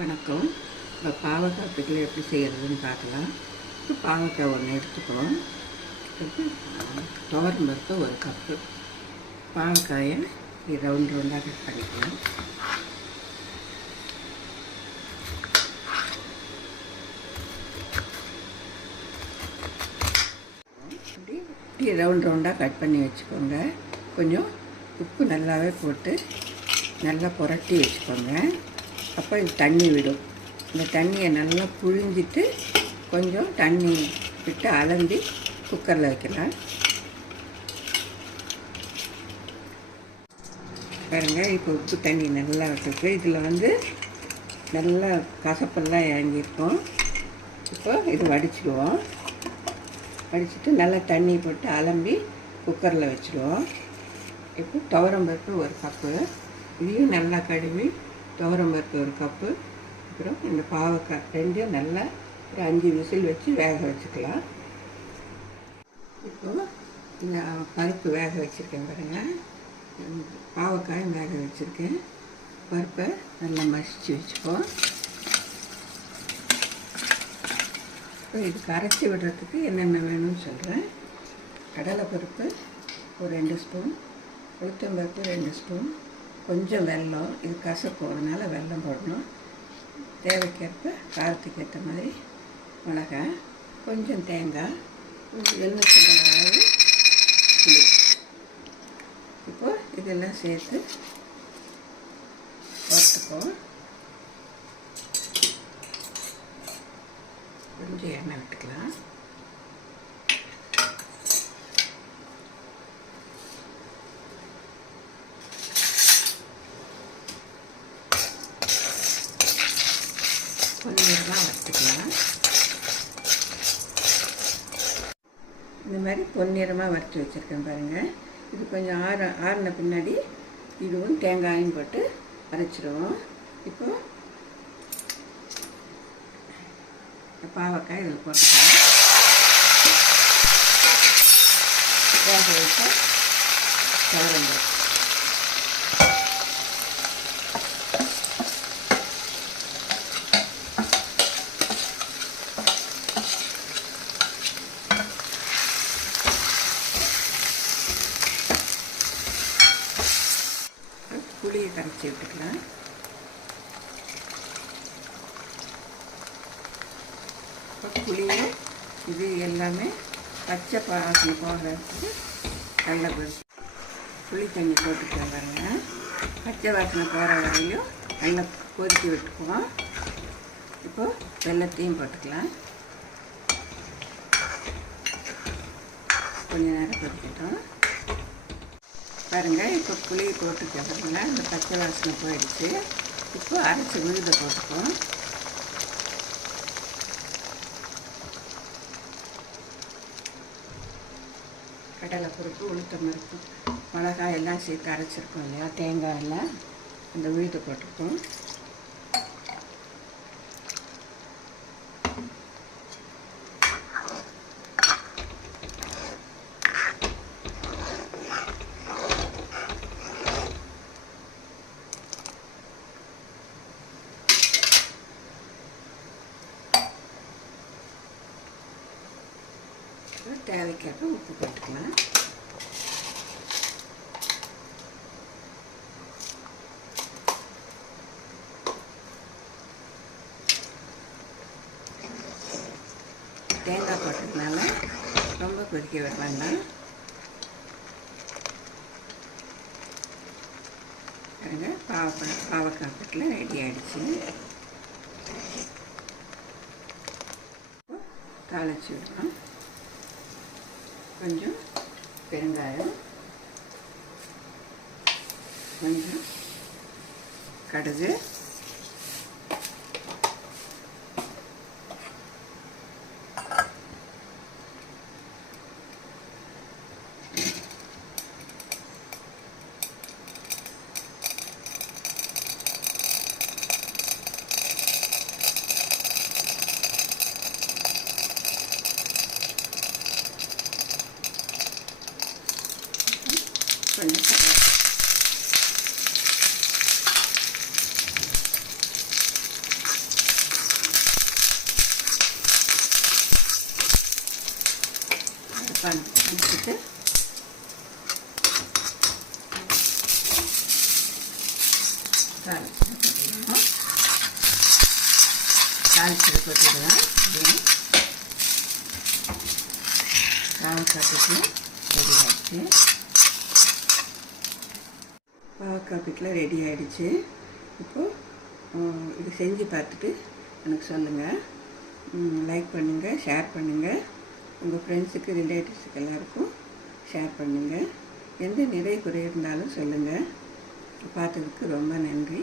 வணக்கம். இப்போ பாவக்காய் பிக்கில் எப்படி செய்கிறதுன்னு பார்க்கலாம். இப்போ பாவக்காய் ஒன்று எடுத்துக்கிறோம். இப்போ துவரம் பருப்பு ஒரு கப்பு. பாவக்காயை ரவுண்ட் ரவுண்டாக கட் பண்ணிக்கலாம். இப்படி ரவுண்ட் ரவுண்டாக கட் பண்ணி வச்சுக்கோங்க. கொஞ்சம் உப்பு நல்லாவே போட்டு நல்லா புரட்டி வச்சுக்கோங்க. அப்போ இது தண்ணி விடும். இந்த தண்ணியை நல்லா புழிஞ்சிட்டு கொஞ்சம் தண்ணி விட்டு அலம்பி குக்கரில் வைக்கலாம். பாருங்கள், இப்போ உப்பு தண்ணி நல்லா வச்சுருக்கு. இதில் நல்லா கசப்பெல்லாம் இறங்கியிருக்கும். இப்போ இது வடிச்சிடுவோம். வடிச்சிட்டு நல்லா தண்ணி போட்டு அலம்பி குக்கரில் வச்சுடுவோம். இப்போ துவரம் பருப்பு ஒரு கப்பு, இதையும் நல்லா கழுவி துவரம் பருப்பு ஒரு கப்பு, அப்புறம் இந்த பாவக்காய் ரெண்டையும் நல்லா ஒரு 5 விசில் வச்சு வேக வச்சுக்கலாம். இப்போது இந்த பருப்பு வேக வச்சுருக்கேன் பாருங்கள். பாவக்காயும் வேக வச்சுருக்கேன். பருப்பை நல்லா மசிச்சு வச்சுப்போம். இப்போ இதுக்கு அரைச்சி விடுறதுக்கு என்னென்ன வேணும்னு சொல்கிறேன். கடலைப்பருப்பு ஒரு 2 ஸ்பூன், உளுத்தம்பருப்பு 2 ஸ்பூன், கொஞ்சம் வெல்லம், இது கசக்கும், அதனால் வெல்லம் போடணும். தேவைக்கேற்ப காரத்துக்கு ஏற்ற மாதிரி மிளகாய், கொஞ்சம் தேங்காய், எண்ணெய் சொல்கிற அளவு புளி. இப்போ இதெல்லாம் சேர்த்து வறுத்துப்போம். கொஞ்சம் எண்ணெய் விட்டுக்கலாம். பொன்னிறமாக வறுத்துக்கலாம். இந்த மாதிரி பொன்னிறமாக வறுத்து வச்சுருக்கேன் பாருங்கள். இது கொஞ்சம் ஆறின பின்னாடி இதுவும் தேங்காயும் போட்டு அரைச்சிடுவோம். இப்போ பாவக்காய் இதில் போட்டுக்கலாம். வேக வச்சா துவரம் பருப்பு, புளியை கரைச்சி விட்டுக்கலாம். இப்போ புளியை இது எல்லாமே பச்சை வாசனை போடுறதுக்கு நல்லா புளி தண்ணி போட்டுக்கலாம் பாருங்க. பச்சை வாசனை போகிற வரையிலும் நல்லா கொதிக்க விட்டுக்குவோம். இப்போது வெல்லத்தையும் போட்டுக்கலாம். கொஞ்ச நேரம் கொதிக்கட்டும். பாருங்கள், இப்போ புளியை போட்டுக்கிறதுல இந்த பச்சை வாசனை போயிடுச்சு. இப்போ அரைச்சி விழுத போட்டுப்போம். கடலைப்பருப்பு, உளுத்தம்பருப்பு, மிளகாய் எல்லாம் சேர்த்து அரைச்சிருக்கோம் இல்லையா, தேங்காய் எல்லாம் அந்த விழுத போட்டுப்போம். தேவைக்கேற்ப உப்பு போட்டுக்கலாம். தேங்காய் போட்டதுனால ரொம்ப கொதிக்க விட வேண்டாம். பாவக்காய் பட்டில் ரெடி ஆகிடுச்சு. தாளிச்சு விடலாம். கொஞ்சம் பெருங்காயம், கொஞ்சம் கடுகு, கொஞ்சம் பண்ணிட்டு தாளிச்சு போட்டுடுவேன். பாவக்காய் பிக்கில் ரெடி ஆகிடுச்சு. பாவக்காய் பிக்கில் ரெடி ஆகிடுச்சு. இப்போது இது செஞ்சு பார்த்துட்டு எனக்கு சொல்லுங்கள். லைக் பண்ணுங்கள், ஷேர் பண்ணுங்கள். உங்கள் ஃப்ரெண்ட்ஸுக்கு, ரிலேட்டிவ்ஸுக்கு எல்லாருக்கும் ஷேர் பண்ணுங்கள். எந்த நிறை குறை இருந்தாலும் சொல்லுங்கள். பார்த்ததுக்கு ரொம்ப நன்றி.